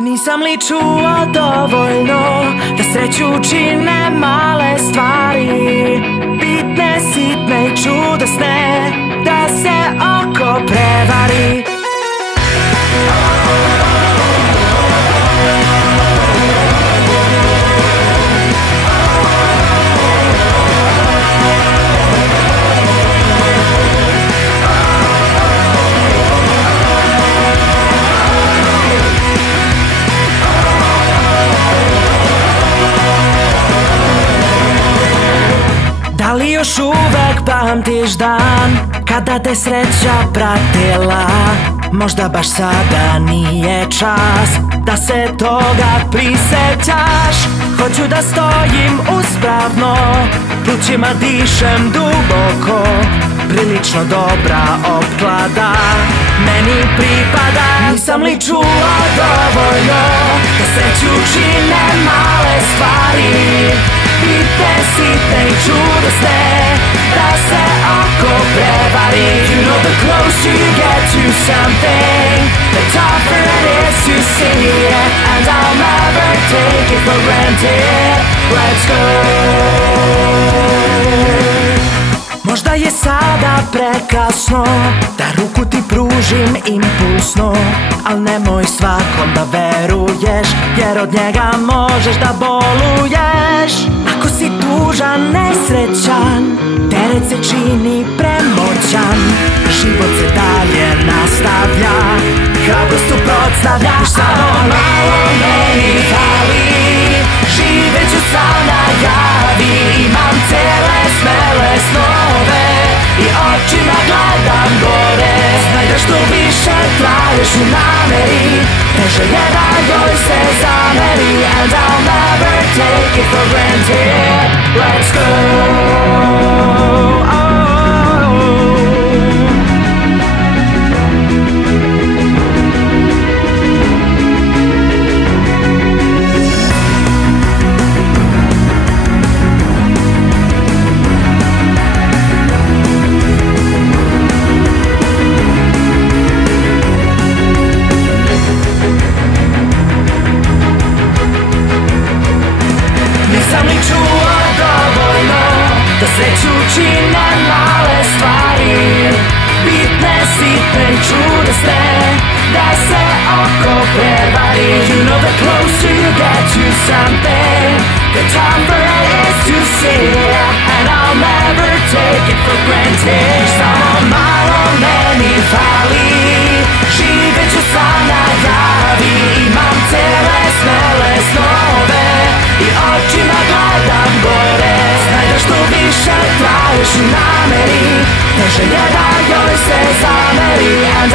Nisam li čuo dovoljno da sreću čine male stvari, bitne, sitne i čudesne, da se oko prevari. Da li još uvek pamtiš dan kada te sreća pratila? Možda baš sada nije čas da se toga prisećaš. Hoću da stojim uspravno, plućima dišem duboko, prilično dobra opklada meni pripada. Nisam li čuo dovoljno da sreću čine male stvari, bitne, sitne i čudesne, da se oko prevari. You know the closer you get to something, the tougher it is to see it, and I'll never take it for granted. Let's go. Možda je sada prekasno da ruku ti pružim impulsno, al nemoj svakom da veruješ, jer od njega možeš da boluješ. Ako si tužan, nesrećan, teret se čini premoćan, život se dalje nastavlja, hrabrost suprotstavljaš. Samo malo meni fali, živet ću sam na javi, imam cele smele snove i očima gledam gore. Znaj da što više traješ u nameri, teže je da joj se zameri, and I'll never take it for granted. Let's go. Nisam li čuo dovoljno da sreću čine male stvari, bitne, sitne i čudesne, da se oko prevari. You know the closer you get to something, the tougher it is to see it, and I'll never take it for granted. Samo malo meni fali, živet ću sam na javi, imam cele smele snove i očima gledam gore. Znaj da što više traješ u nameri, teže je da joj se zameri, and